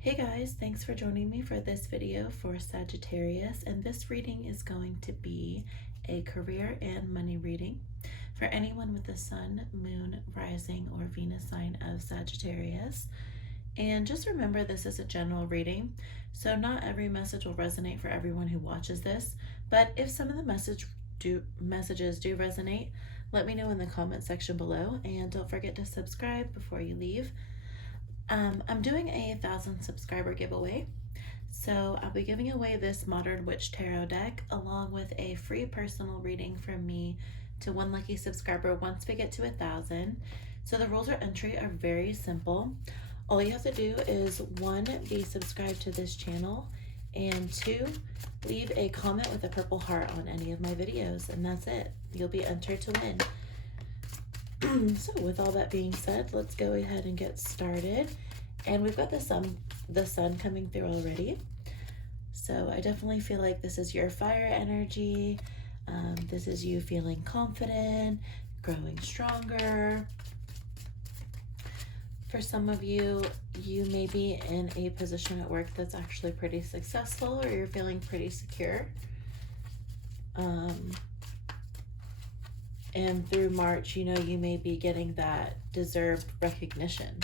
Hey guys, thanks for joining me for this video for Sagittarius, and this reading is going to be a career and money reading for anyone with the Sun, Moon, Rising, or Venus sign of Sagittarius. And just remember, this is a general reading, so not every message will resonate for everyone who watches this, but if some of the messages do resonate, let me know in the comment section below, and don't forget to subscribe before you leave. I'm doing a 1,000 subscriber giveaway, so I'll be giving away this Modern Witch Tarot deck along with a free personal reading from me to one lucky subscriber once we get to 1,000. So the rules of entry are very simple. All you have to do is 1, be subscribed to this channel, and 2, leave a comment with a purple heart on any of my videos, and that's it. You'll be entered to win. So with all that being said, let's go ahead and get started. And we've got the sun coming through already. So I definitely feel like this is your fire energy. This is you feeling confident, growing stronger. For some of you, you may be in a position at work that's actually pretty successful, or you're feeling pretty secure. And through March, you may be getting that deserved recognition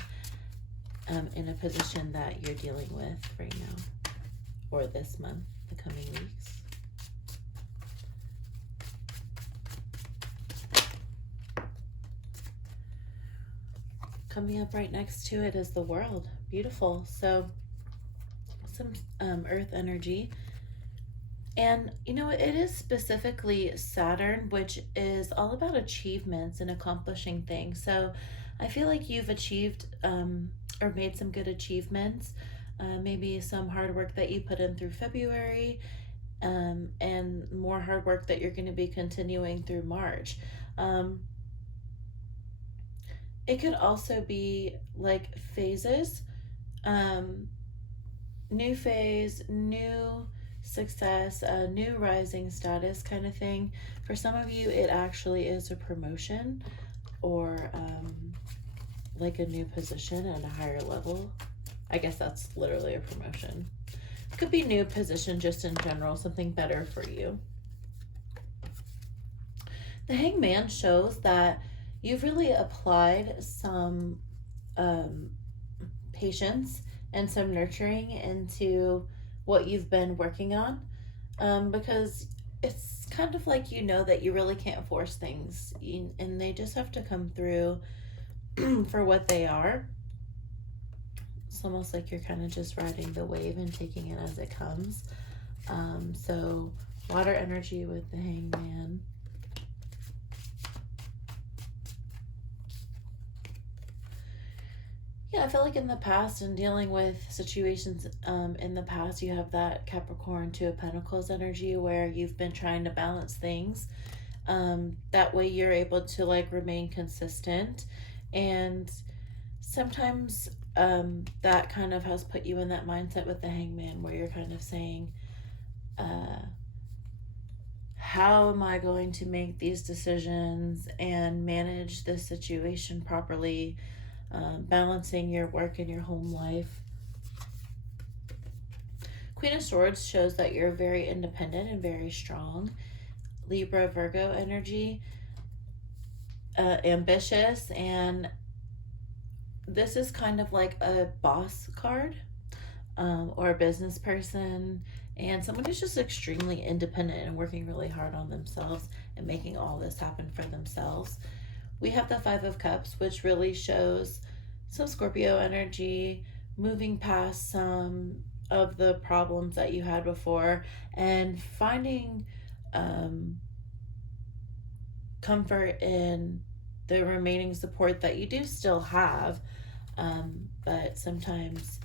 in a position that you're dealing with right now, or this month, the coming weeks. Coming up right next to it is the World. Beautiful. So some earth energy. And it is specifically Saturn, which is all about achievements and accomplishing things. So I feel like you've achieved or made some good achievements, maybe some hard work that you put in through February, and more hard work that you're going to be continuing through March. It could also be like phases, new phase, new success, a new rising status kind of thing. For some of you, it actually is a promotion or like a new position at a higher level. I guess that's literally a promotion. Could be new position just in general, something better for you. The Hangman shows that you've really applied some patience and some nurturing into what you've been working on, because it's kind of like that you really can't force things, and they just have to come through for what they are. It's almost like you're kind of just riding the wave and taking it as it comes. So water energy with the Hangman. Yeah, I feel like in the past, and dealing with situations in the past, you have that Capricorn 2 of Pentacles energy where you've been trying to balance things. That way you're able to remain consistent. And sometimes that kind of has put you in that mindset with the Hangman where you're kind of saying, how am I going to make these decisions and manage this situation properly? Balancing your work and your home life. Queen of Swords shows that you're very independent and very strong. Libra, Virgo energy, ambitious, and this is kind of like a boss card, or a business person, and someone who's just extremely independent and working really hard on themselves and making all this happen for themselves. We have the 5 of Cups, which really shows some Scorpio energy, moving past some of the problems that you had before and finding comfort in the remaining support that you do still have. But sometimes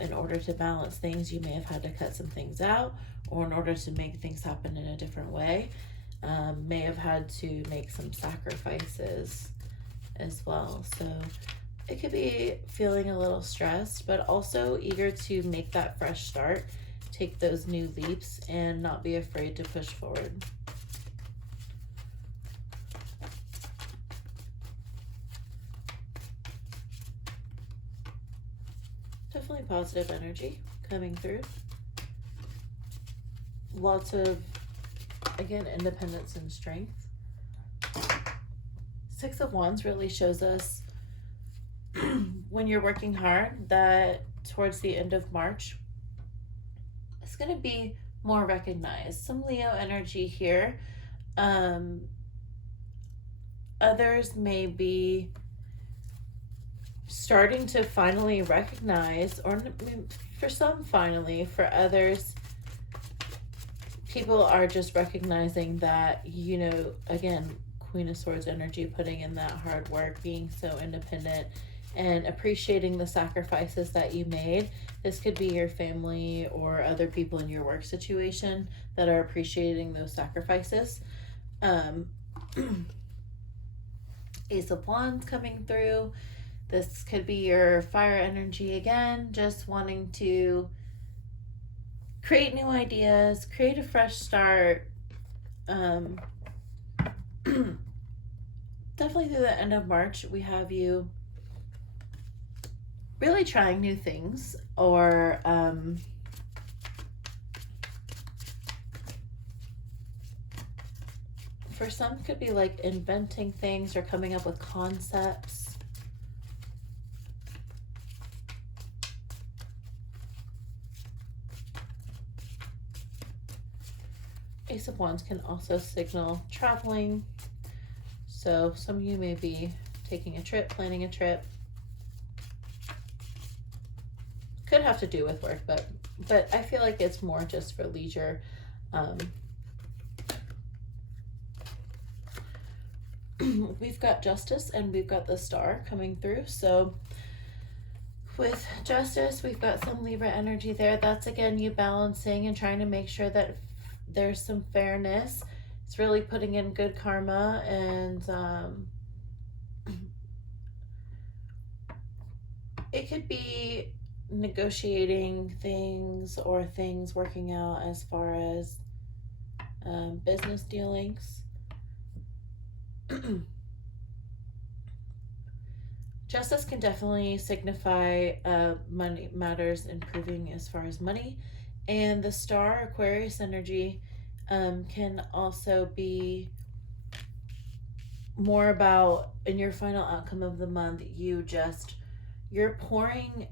in order to balance things, you may have had to cut some things out, or in order to make things happen in a different way, may have had to make some sacrifices as well. So it could be feeling a little stressed, but also eager to make that fresh start, take those new leaps, and not be afraid to push forward. Definitely positive energy coming through. Lots of, again, independence and strength. Six of Wands really shows us when you're working hard that towards the end of March, it's going to be more recognized. Some Leo energy here. Others may be starting to finally recognize, or for some finally, for others, people are just recognizing that, you know, again, Queen of Swords energy, putting in that hard work, being so independent, and appreciating the sacrifices that you made. This could be your family or other people in your work situation that are appreciating those sacrifices. Ace of Wands coming through. This could be your fire energy again, just wanting to create new ideas, create a fresh start. Definitely through the end of March, we have you really trying new things, or for some could be like inventing things or coming up with concepts. Ace of Wands can also signal traveling. So some of you may be taking a trip, planning a trip. Could have to do with work, but I feel like it's more just for leisure. We've got Justice and we've got the Star coming through. So with Justice, we've got some Libra energy there. That's again you balancing and trying to make sure that there's some fairness. It's really putting in good karma, and it could be negotiating things or things working out as far as business dealings. Justice can definitely signify money matters improving as far as money. And the Star, Aquarius energy, can also be more about, in your final outcome of the month, you're pouring.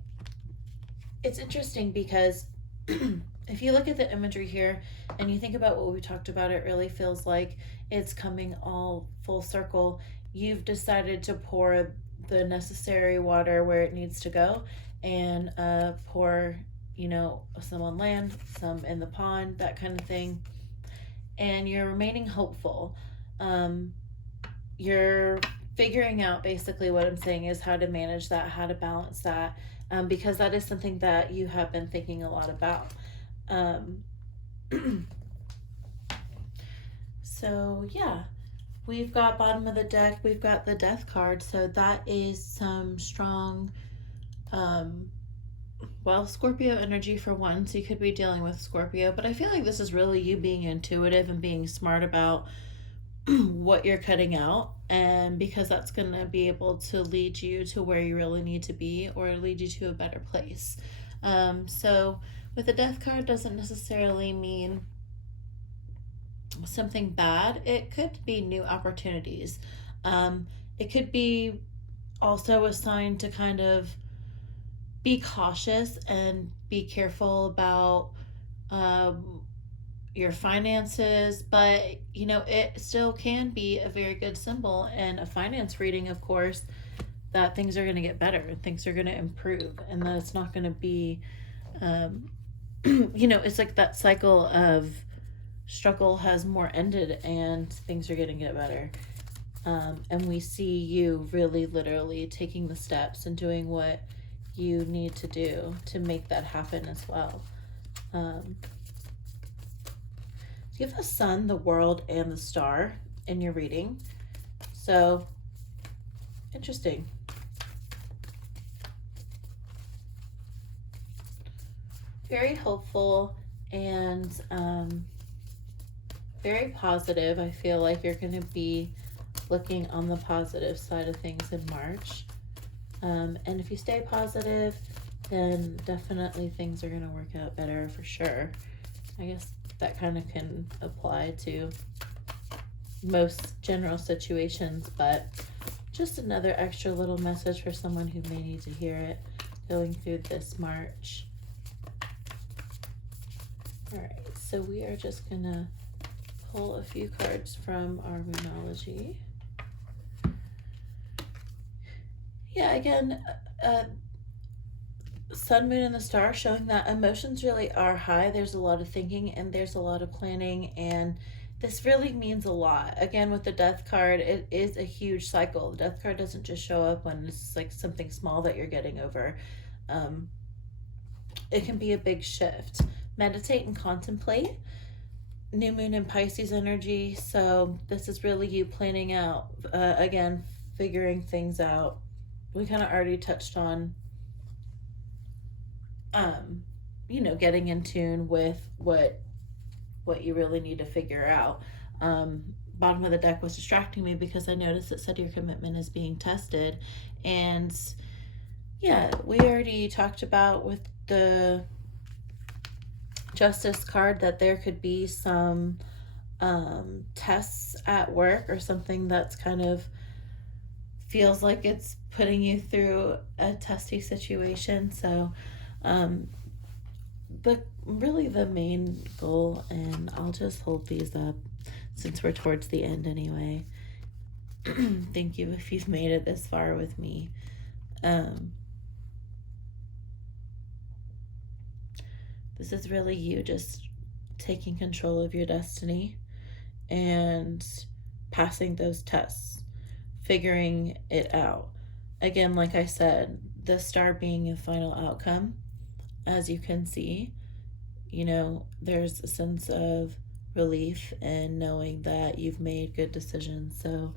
It's interesting because if you look at the imagery here and you think about what we talked about, it really feels like it's coming all full circle. You've decided to pour the necessary water where it needs to go, and pour, you know, some on land, some in the pond, that kind of thing. And you're remaining hopeful. You're figuring out, basically what I'm saying is how to manage that, how to balance that, because that is something that you have been thinking a lot about. So yeah, we've got bottom of the deck, we've got the Death card. So that is some strong, well, Scorpio energy for one. So you could be dealing with Scorpio, but I feel like this is really you being intuitive and being smart about what you're cutting out, and because that's going to be able to lead you to where you really need to be, or lead you to a better place. So with the Death card doesn't necessarily mean something bad. It could be new opportunities. It could be also a sign to kind of be cautious and be careful about your finances, but you know, it still can be a very good symbol and a finance reading, of course, that things are going to get better, things are going to improve, and that it's not going to be you know, it's like that cycle of struggle has more ended and things are going to get better. And we see you really literally taking the steps and doing what you need to do to make that happen as well. You have the Sun, the World, and the Star in your reading. So, interesting. Very hopeful and very positive. I feel like you're going to be looking on the positive side of things in March. And if you stay positive, then definitely things are going to work out better for sure. I guess that kind of can apply to most general situations, but just another extra little message for someone who may need to hear it going through this March. All right, so we are just gonna pull a few cards from our Moonology. Yeah, again, Sun, Moon, and the Star showing that emotions really are high. There's a lot of thinking and there's a lot of planning, and this really means a lot. Again, with the Death card, it is a huge cycle. The Death card doesn't just show up when it's like something small that you're getting over. It can be a big shift. Meditate and contemplate. New moon in Pisces energy, so this is really you planning out, again, figuring things out. We kind of already touched on getting in tune with what you really need to figure out. Bottom of the deck was distracting me because I noticed it said your commitment is being tested, and yeah, we already talked about with the Justice card that there could be some tests at work or something that's kind of feels like it's putting you through a testy situation. So but really the main goal, and I'll just hold these up since we're towards the end anyway. Thank you if you've made it this far with me. This is really you just taking control of your destiny and passing those tests, figuring it out. Again, like I said, the Star being a final outcome, as you can see, there's a sense of relief in knowing that you've made good decisions. So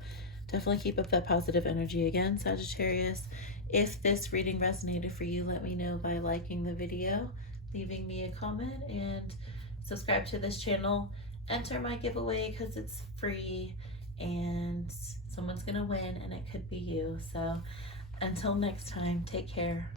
definitely keep up that positive energy. Again, Sagittarius, if this reading resonated for you, let me know by liking the video, leaving me a comment, and subscribe to this channel. Enter my giveaway because it's free and someone's gonna win, and it could be you. So until next time, take care.